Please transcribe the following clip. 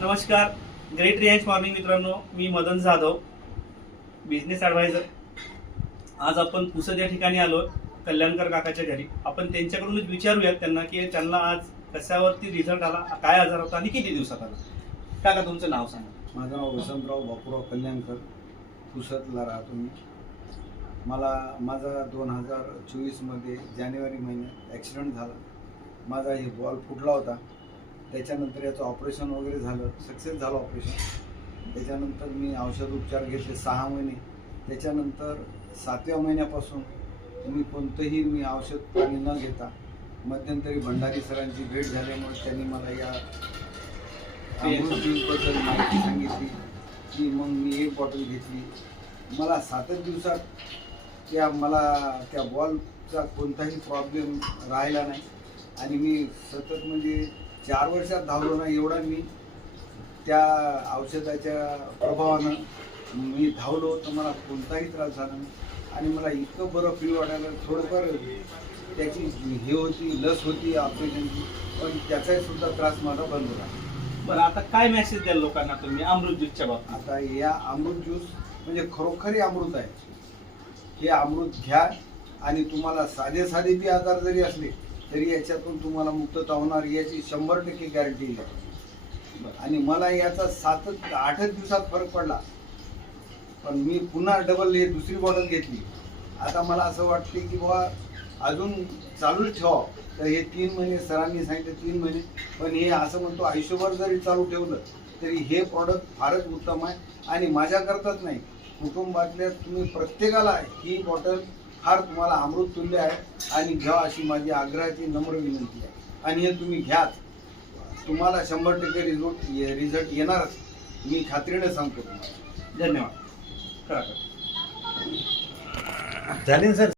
नमस्कार, great रिहाइश morning मित्रांनो, मी Madan Jadhav, business adviser. आज आपण पुसद या ठिकाणी आलो कल्याणकर काकाच्या घरी. आपण त्यांच्याकडूनच विचारूयात त्यांना की त्यांना आज कशावरती रिझल्ट आला, काय आजार होता आणि किती दिवसात आला. काका तुमचं नाव सांगा. माझं नाव वसंतराव बापूराव कल्याणकर, पुसदला राहतो मी. माझा 2024मध्ये जानेवारी महिन्यात ॲक्सिडेंट झाला. माझा हे बॉल फुटला होता. त्याच्यानंतर याचं ऑपरेशन वगैरे झालं, सक्सेस झालं ऑपरेशन. त्याच्यानंतर मी औषध उपचार घेतले 6 महिने. त्याच्यानंतर 7व्या महिन्यापासून मी औषध पाणी न घेता मध्यंतरी भंडारी सरांची भेट झाल्यामुळे त्यांनी मला या अमृत ज्यूसबद्दल माहिती सांगितली की मग मी 1 बॉटल घेतली. मला 7च दिवसात त्या बॉलचा कोणताही प्रॉब्लेम राहिला नाही आणि मी सतत म्हणजे 4 वर्षात धावलो ना एवढा मी त्या औषधाच्या प्रभावानं मी धावलो, तर मला कोणताही त्रास झाला नाही आणि मला इतकं बरं फील वाटायला. थोडंफार त्याची लस होती ऑपरेशनची, पण त्याचाही सुद्धा त्रास माझा बंद झाला. बरं, आता काय मेसेज द्याल लोकांना तुम्ही अमृत ज्यूसच्या बाबतीत? आता या अमृत ज्यूस म्हणजे खरोखरी अमृत आहे. हे अमृत घ्या आणि तुम्हाला साधे बी आजार जरी असले तरी याच्यातून तुम्हाला मुक्तता होणार याची 100% गॅरंटी आहे. आणि मला याचा 7-8 दिवसात फरक पडला. पण मी पुन्हा डबल हे दुसरी बॉटल घेतली. आता मला असं वाटते की बाबा अजून चालूच ठेवा. तर हे 3 महिने सरांनी सांगितले 3 महिने, पण हे असं म्हणतो आयुष्यभर जरी चालू ठेवलं तरी हे प्रॉडक्ट फारच उत्तम आहे. आणि माझ्याकरताच नाही, कुटुंबातल्या तुम्ही प्रत्येकाला ही बॉटल फार तुम्हाला अमृत तुल्य आहे आणि घ्या अशी माझी आग्रहाची नम्र विनंती आहे. आणि हे तुम्ही घ्याच, तुम्हाला 100% रिझल्ट येणारच, मी खात्रीने सांगतो तुम्हाला. धन्यवाद. करा. झाले सर.